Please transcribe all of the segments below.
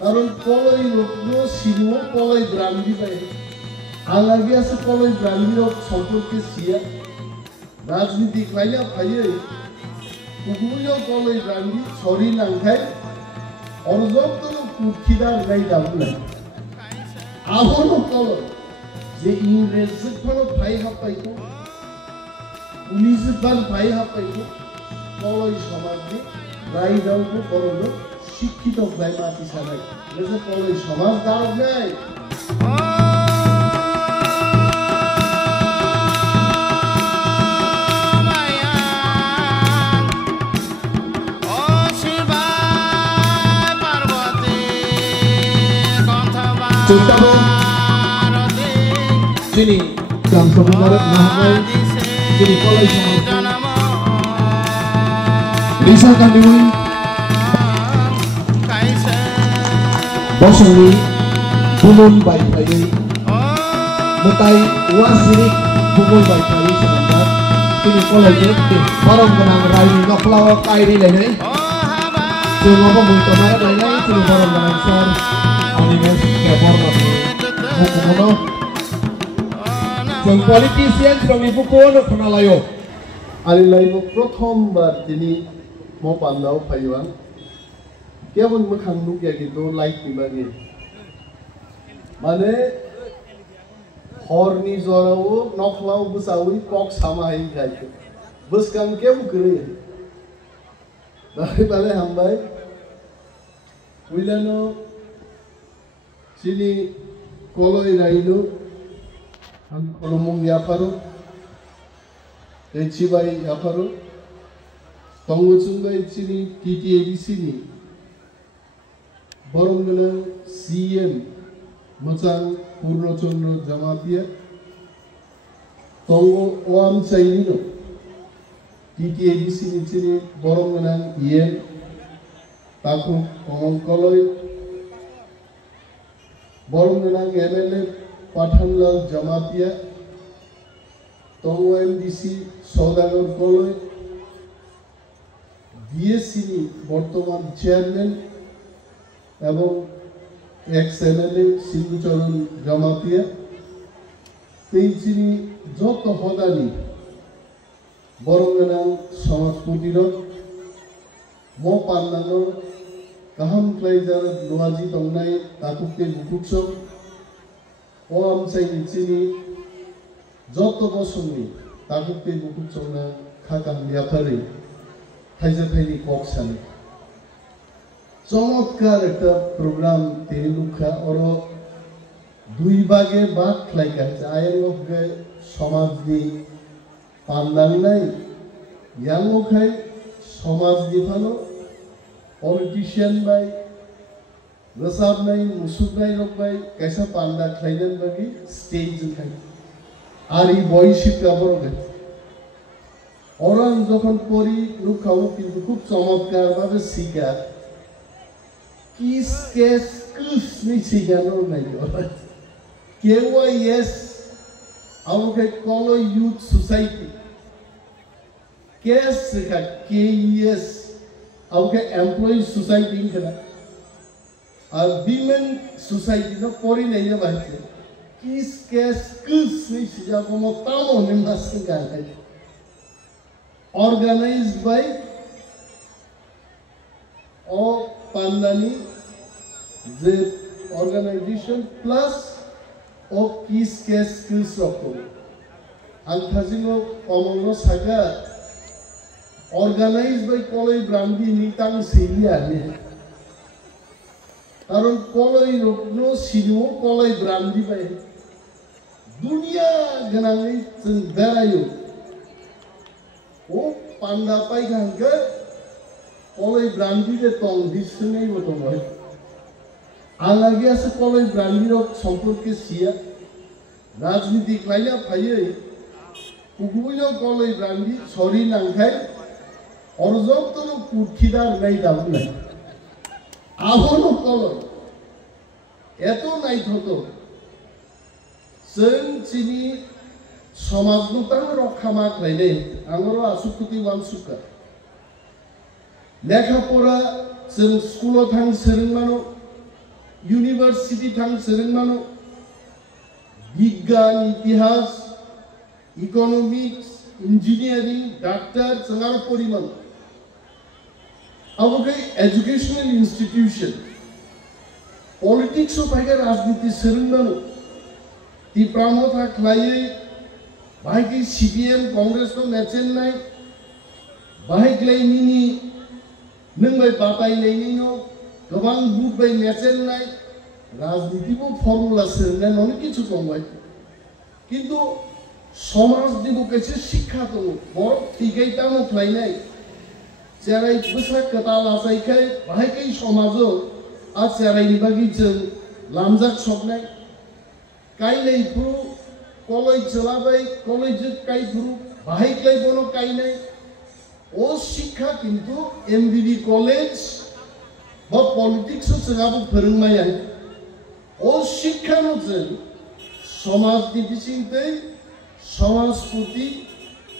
কারণ কলই রত্ন সিনেও কলই ব্রান্ডি পাই আং আগে আছে কলই ব্রান্ডি সম্পর্কে সিয়া রাজনীতি খাইয়া ফাইয়ে কুকুরিও কলই ব্রান্ডি ছড়ি নাংখাই অর্জন্তন কুর্খিদার গাই দাবুলাই আহনো কল যে ইংরেজ ফানো ফাই হাপাইকো পুলিশ বান ফাই হাপাইকো কলই সমাজে রাই দাউকো করল শিক্ষিত ভাই মাতি সারাই এসে কলই সমাজ দাঁড় নাই Sini dan sebenarnya namai sini kalau sama bisa kan dimuin bosoni bumun baik baik mutai wasirik bumun baik baik sebentar sini kalau jadi orang kenang rai ngaplau kairi lainnya cuma apa mungkin mana lainnya sini orang kenang sar animes kebor lagi hukumono Sang politician from Ibukono Panalayo. Alilaibo প্রথমবার তিনি মো পান্দাও ফাইওয়ান কেবল মখাং নুকিয়া কিন্তু light নিবাগে মানে হরনি জরাও নখলাও বুসাউই cock সামাই গাইতে বসকাম কেউ করে দাই বালে হামবাই উইলানো চিনি কলই রাইলো Kolomong yaparo, Echibai yaparo, Tongusunga Ichini, TTABC ni, Borongala CM, Machang Purnochondro Jamatia, Tongo Oam Chainino, TTABC Ichini, Borongala Yen, Taku Omon Koloi, Borongala MLA, Pathanlal Jamatia তওএমডিসি সৌদাগর কলই বিএসসি বর্তমান চেয়ারম্যান এবং এক্সএলএ সিন্ধুচরণ জামাতিয়া তেইচিনি যত হদানি বরঙ্গনাং সমাজ প্রতিরোধ মো পান্নানো কাহাম ক্লাইজার নোয়াজি তংনাই তাকুকে গুকুকসম ও আমসাই নিচিনি যত বসুনি তাকুকে গুকুকসমনা খাকাম ব্যাপারে থাইজা থাইনি কক সানে চমৎকার একটা প্রোগ্রাম তিনি লুখা ওর দুই ভাগে ভাগ খাইকা আয়ের সমাজ দি পান্দাং নাই ইয়াং খাই সমাজ দি ফানো পলিটিশিয়ান বাই রসাব নাই মুসুক নাই রোগ বাই कैसा পান্ডা খাইলেন বাকি স্টেজ খাই আর এই বয়সী কাবর গেছে ওরা যখন পড়ি লুকাও কিন্তু খুব চমৎকার ভাবে শিখা কিস কেস কুস নি শিখানো নাই KYS আমাকে কলো ইউথ সোসাইটি কেস শেখা KES আমাকে এমপ্লয়ি সোসাইটি খেলা আর উইমেন সোসাইটি না পড়ি নাই না বাইতে কিস কেস কুস নি শিখা como tamo নিমাস গায় organized by all Pandani the organization plus of Kiss Case Skills Roko and Hazino Omono Saga organized by Koloi Brandi Nitang Silia Karon Koloi Rokno Sino Koloi Brandi by Dunia Ganangi Berayo ও পান্ডা পাই গাঙ্গে কলই ব্রান্ডিতে তং দিছনেই মতো হয় আলাগে আছে কলই ব্রান্ডির সম্পর্কে সিয়া রাজনীতি ক্লাইয়া ফাইয়ে কুকুইও কলই brandy ছড়ি নাংখাই অরজন্তন কুর্খিদার নাই দাম নাই আহনো কলই এত নাই হতো जों চিনি সমাজনতাং রক্ষা মা খাইলে আমারও আসুকুতি ওয়ানসুকা লেখাপড়া जों স্কুলাव थां सोलोंमानो ইউনিভার্সিটি থাং সেরেনমানো বিজ্ঞান ইতিহাস ইকোনমিক্স ইঞ্জিনিয়ারিং ডাক্তার সঙ্গার পরিমাণ আবকে এডুকেশনাল ইনস্টিটিউশন পলিটিক্স ও ভাইকে রাজনীতি সেরেনমানো তি প্রামো থাকলায়ে ভাইকে সিপিএম কংগ্রেস को মেচেন নাই बाहायग्लायनिनि नों बाय बादायलायनायनो गोबां बुट बाय मेचेननाय राजनीतिबो फर्मुला सेरनाय नन किछु दंबाय किन्तु समाजनिबो कायसे शिक्षा दङ बर थिगै दामख्लायनाय जेरै बोसा खोथा लाजायखाय बाहायकै समाजो आ जेरैनि बागि जों लामजाक सबनाय कायलायफु कलेज चलाबाय कलेज कायफु बाहायग्लाय बनो कायनाय ও শিক্ষা কিন্তু এমবিবি কলেজ বা পলিটিক্স जोंहाबो फोरोंनाय ও শিক্ষাनो जों समाजनि बिथिंयै समाजपुति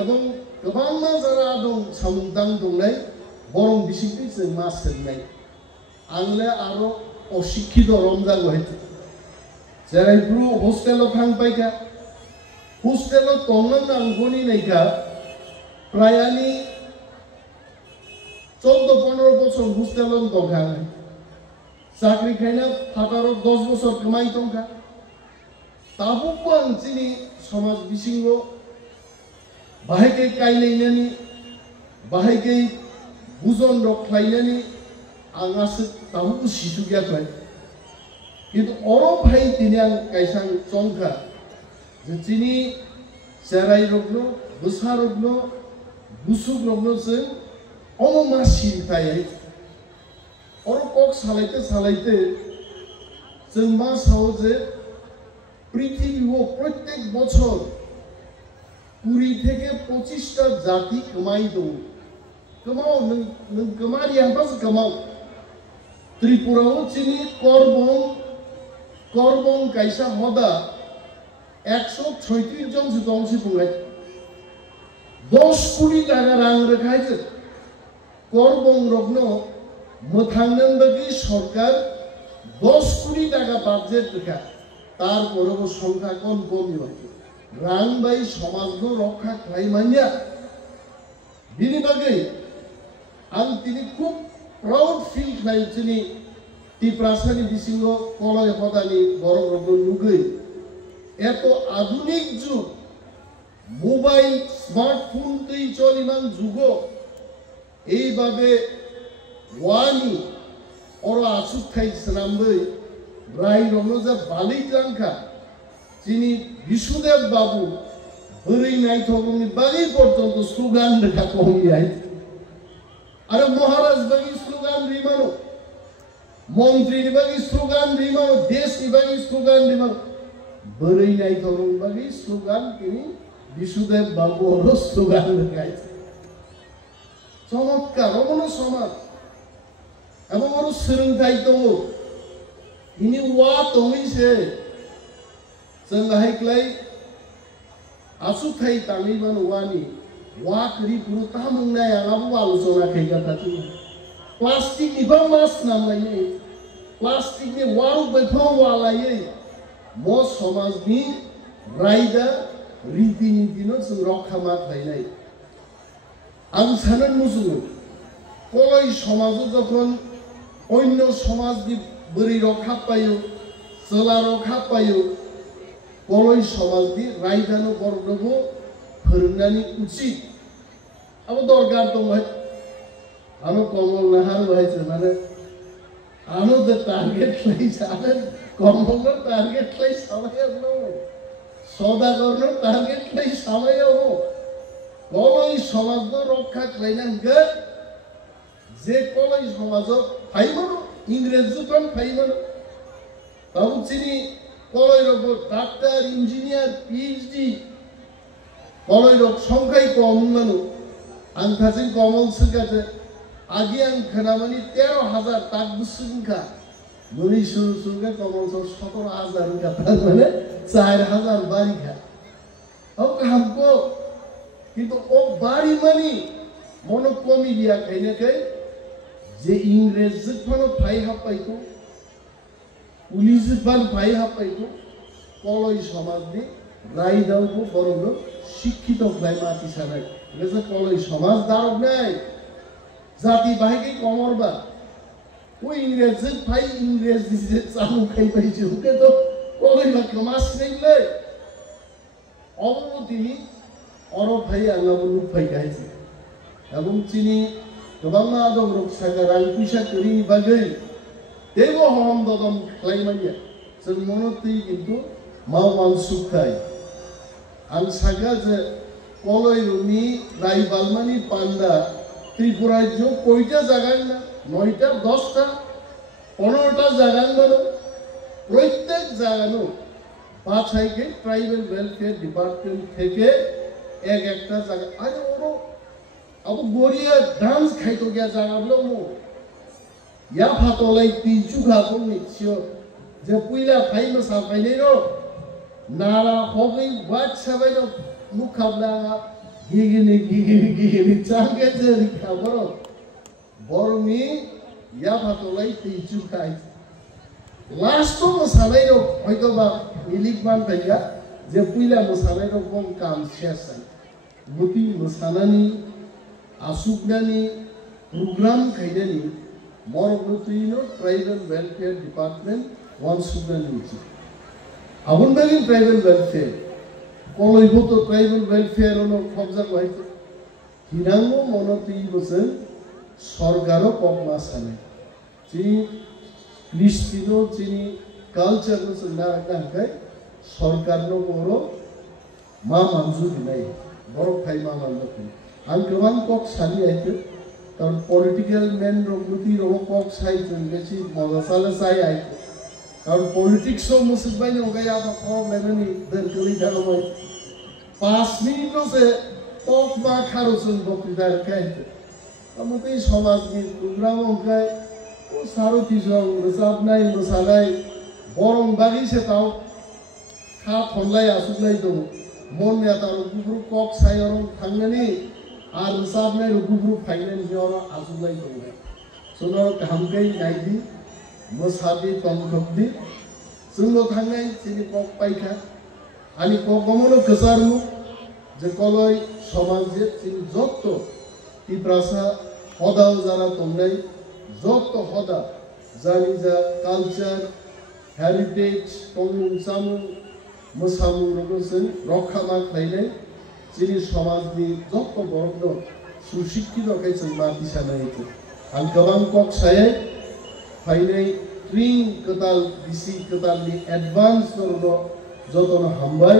এবং गोबां जारा दं सामुदां दंनाय बरं बिथिंयै जों मा सोंनाय आंले आरो अशिक्षित रमजान हयतो जेरैब्रु हस्टेलाव थांबायगा हस्टेलाव तंनांगौनि नायगा प्रायानि 14-15 বছর হস্টেলন দরকার চাকরি খাইনা ফাটারও 10 বছর কমাই দরকার তাবুকো আনচিনি সমাজ বিসিঙ্গ বাহাইকে কাইলাইনানি বাহাইকে বুজন রক্ষাইনানি आंगासो ताबुको सिसु गया थाय किन्तु अरो भाई तिनि आं कायसां चंखा जे तिनि सेराय रगनो गोसा रगनो गुसुक रगनो जों अमो मासि थाय अरो कक सालायते जों मा सावो जे पृथिबीआव प्रत्येक बছর 20 থেকে 25টা জাতি কমাই दं कमाओ नों कमारि हाबास कमाओ त्रिपुराव चिनि करबं कायसा हदा 136 जन से दंसि बुंनाय 10 कोटी टाका रां रखायजे करबं रगनो मोथांनों बागि सरकार 10 कोटी टाका बाजेट रखा तार परबो संख्या कम कमिबाय रां बाय समाजनो रक्षा खालामनाया बिनि बागै आं तिनि खूब प्राउड फील खालामचिनि तिप्रासानि बिसिङाव कलय हदानि बर'फोरखौ नुगै एत आधुनिक जुग मोबाइल स्मार्टफोन तै चलिमान जुगो এইভাবে ওয়ানি অর আসুক খাই সানামबै রাই রমজা বালি জাংখा যিনি বিশুদেব বাবু बोरै नायथगौनि बागै पर्यन्त स्लोगान रेखा कमियाय आरो महाराज बागै स्लोगान रिमानो मन्त्रीनि बागै स्लोगान रिमानो देशनि बागै स्लोगान रिमानो बोरै नायथगौनि बागै स्लोगान तिनि विशुदेव बाबु और स्लोगान रेखाय चमत्कार अमनो समाज एवं और सोलोंथाय दङ इनि वा दङैसे जों हायक्लाय आसुथाय तांगैमान वानि वाकरि पुरु तामुंनाय आंगाबो आलोचना खैगाथाथि प्लास्टिक निबा मास नामलायनै प्लास्टिक नि वारु बैफाव वालायै म समाजनि रायदा रीति नीतिनो जों रक्षा माखायनाय आं सानो मुजुङो कलय समाजो जखन अन्य समाजनि बोरै रक्षा पायो चला रक्षा पायो कलय समाजनि रायदानो बरनोबो फोरोंनायनि उचित आबो दरकार दंबाय आनो कमल नाहार बायसे माने आनो द टार्गेट लाई साने कमल टार्गेट लाई सामायनो सौदागरनो टार्गेट लाई सामायो कलय समाजनो रक्षा खालायनांगोन जे कलय समाजो फाइमोन इंग्रेजजों फाइमोन ताबुचिनि कलय रग डाक्टर इंजिनियर पीएचडी कलय रग संख्याय कम मानो आं थासिं कमल सगाजे आगे आं खोनामानि 13,000 ताक बुसुंखा मुनि सुरगा कमल 17,000 का माने 4,000 बारिखा अब हमको किंतु ओ बारी मानी मनो कमी दिया कहने के जे इंग्रेज जखनो फाइ हापाइको पुलिस बान भाई हापाइको कलई समाज नि राई दाउको बरंग शिक्षित भाई माति सानाय लेसा कलई समाज दारक नाय जाति बाहेकै कमरबा वो इंग्रेज भाई इंग्रेज दिसे चालू खाइ पाइछु के तो कलई मा कमास नैले अब तिमी अरो भाई आंगाबो नुफाइ गाइছে এবং চিনি गोबां आदब रक्षागा रां फैसा करिनि बागै देबो हम ददम खालायमानिया जों मनोति किन्तु मावमान सुखाय आं सागा जे कलयरुनि रायबालमानि पान्डा त्रिपुराज्य कयटा जागान ना 9টা 10টা 15টা জাগান গনো প্রত্যেক জাগানো বাছাইকে ট্রাইবাল ওয়েলফেয়ার ডিপার্টমেন্ট থেকে এক একটা জায়গা আরে ওরো अब गोरिया डांस खाइतो गया जागाब्लो मो या फातोलाई तिजु खाको मिथियो जे पुइला फाइमा साफाइनै रो नारा हबै वाट साबाइनो मुखाब्ला गिगिनि चांगे जे रिखाबरो बरमी या फातोलाई तिजु खाइ लास्टो मोसानाय रो हयतोबा मिलिक मान फाइगा जे पुइला मोसानाय रो कम काम शेष गुति मोसानानि आसुकनानि प्रोग्राम खाइदानि मरबुतिनो ट्राइबल वेलफेयर डिपार्टमेंट वन सुगनानि उचि आबुन बागि ट्राइबल वेलफेयर कलयबो तो ट्राइबल वेलफेयर नो खबजा गयते हिनांगो मनति बसे सरकारो कमा साने जि लिस्टिनो जिनि कल्चर नो सना गांखाय सरकारनो बरो मा मानजु दिनाय बरो फाइ मा मानजु आं गोबां कक सानि आइते कारण पलिटिकल मेन रगुति रग कक साइ जों बेसि मजासाले साइ आइते कारण पलिटिक्स सो मुसबाय न गया बा प्रब्लेमनि दोनखोलै थाबाय 5 मिनिट से टक मा खारो जों बक्तृता खाइते अमते समाजनि प्रोग्राम ओंखाय ओ सारथि जों रोजाबनाय मोसानाय बरं बागि सेताव खा थनलाय आसुलाय दं मन यातार गुरु कक सायरं थांनानै आर रोजाबनाय गुरु फाइनाल हियर आसुलाय दं सोनो कामकै नायदि मोसादि तंखबदि जोंनो थांनाय सिनि कक पाइखा आनि कगमनो गोसारमु जे कलय समाजे सिनि जत्तो तिप्रासा हदाव जारा तंनाय जत्तो हदा जानि जा कल्चर हेरिटेज तंसामु मोसामु रगोसों रक्षा मा खालायनाय जिनि समाजनि जत्तो बरक दं सुशिक्षित खायसों माति सानायखो आं गोबां कक सायै फाइनाय ट्रिं कदाल बिसि कदालनि एडभान्स दरनो जतन हामबाय